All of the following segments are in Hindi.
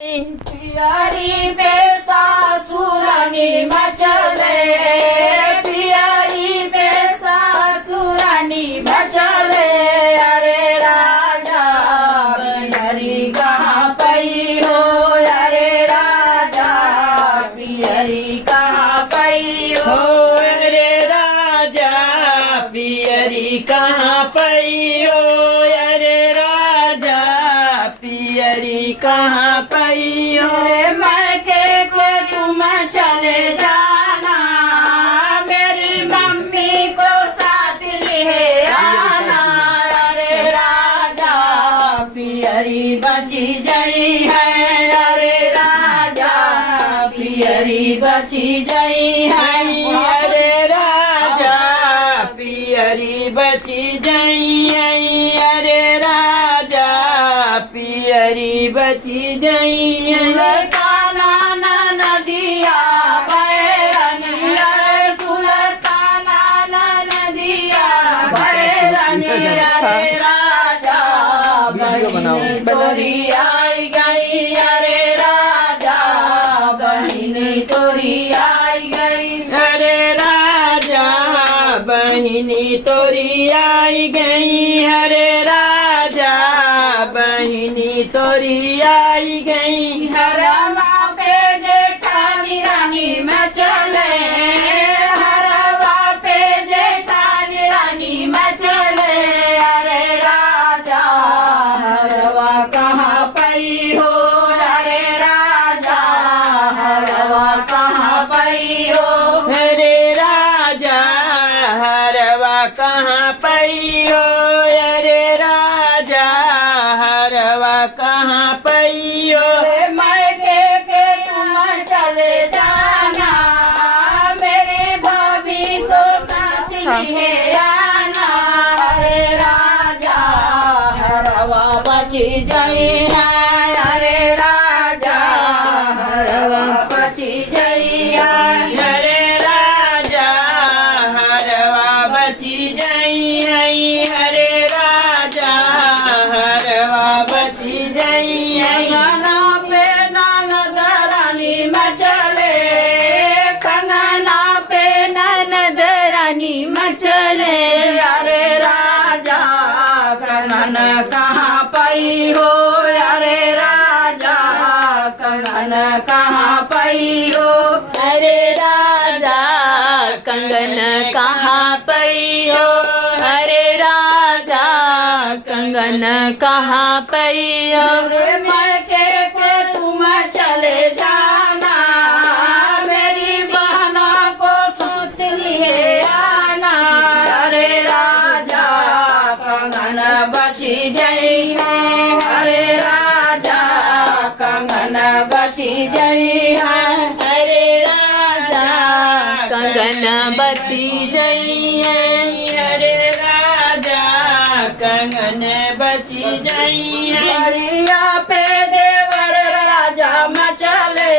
पियारी पे सासुरानी मचले, पियारी पे सासुरानी मचले। अरे राजा पियरी कहाँ पई हो, अरे राजा पियरी कहाँ पई हो, अरे राजा पियरी कहाँ पई हो, अरे राजा पियरी कहाँ पई हो। मैके के तुम चले जाना, मेरी मम्मी को साथ लिए आना। अरे राजा पियरी बची गई है, अरे राजा पियरी बची गई है। अरे राजा पियरी बची जई, अरे राजा पियरी बची जई। सुल्ताना नदिया बैरनी, अरे सुल्ताना नदिया बैरनी। अरे राजा बहिनी तोरी आई गई, अरे राजा बहिनी तोरी आई गई। अरे राजा बहिनी तोरी आई गई, अरे राजा बहिनी तोरी आई गई। हरवा पे जेठानी रानी में चले, हरवा पे जेठानी रानी में चले। अरे राजा हरवा कहाँ पई हो, अरे राजा हरवा कहाँ पई हो। अरे राजा हरवा कहाँ पई हो, अरे राजा हरवा कहाँ पई हो। मैके के तुम चले जाना, मेरे भाभी को साथ लिए आना। अरे राजा हरवा बची गई है, अरे राजा हरवा बची गई है। अरे राजा हरवा बची जई, अरे राजा हरवा बची जई। कंगना पे ननद रानी मचले, कंगना पे ननद रानी मचले। अरे राजा कंगन कहाँ पई हो, अरे राजा कंगन कहाँ पई हो। अरे राजा कंगन कहाँ पई हो, अरे राजा कंगन कहाँ पई हो। मैके के तुम चले जाना, मेरी बहना को सूत लिए आना। अरे राजा कंगन बची गई है, अरे राजा कंगन बची गई है। अरे राजा कंगन बची जई, अरे राजा कंगन बची जई। घड़िया पे देवर राजा मचले,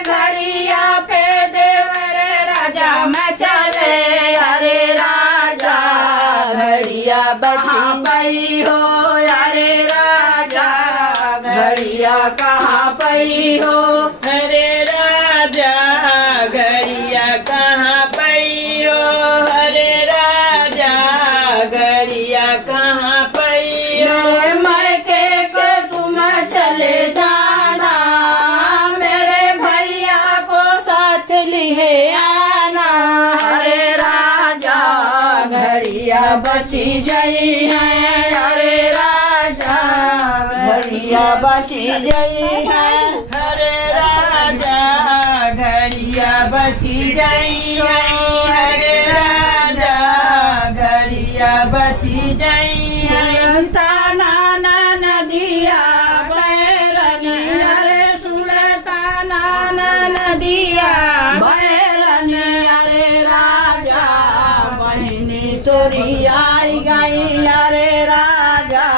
घड़िया पे देवर राजा मचले। अरे राजा घड़िया कहाँ पई हो, अरे राजा घड़िया कहाँ पई हो। अरे राजा घड़िया कहाँ पई हो, अरे राजा घड़िया कहाँ पई हो। मैके के तुम चले जाना, मेरे भैया को साथ लिए आना। अरे राजा घड़िया बची गई है, अरे राजा घड़िया बची गई है। अरे राजा घड़िया बची जई, अरे राजा घड़िया बची जई। सुल्ताना नदिया बैरनी, अरे सुल्ताना नदिया बैरनी। अरे राजा बहिनी तोरी आई गई, अरे राजा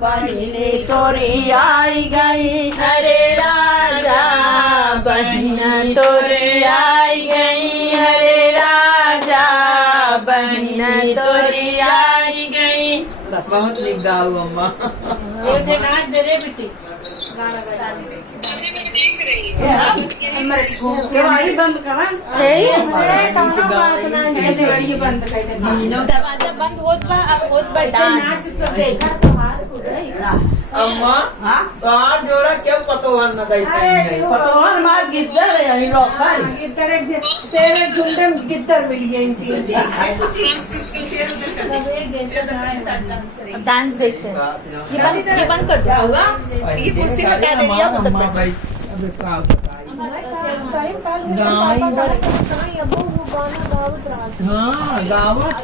बहिनी तोरी आई गई। अरे राजा बहन तोरी आई गई, अरे राजा बहन तोरी आई गई। बहुत लिख गाओ अम्मा। नाच दे रे बेटी। केवाड़ी बंद करा बंद कर दरवाजा बंद होत बा अब होत बा डांस अम्मा बाहर जोड़ा क्या पतोहन न दैते पतोहन मार गिद्दर है यानी लोखर गिद्दर एक सेवे झुंडे में गिद्दर मिल गए इनकी डांस देखते हैं ये बंद कर दो होगा ये कुर्सी हटा दे दिया तो अम्मा भाई अब का बताई हाँ गावत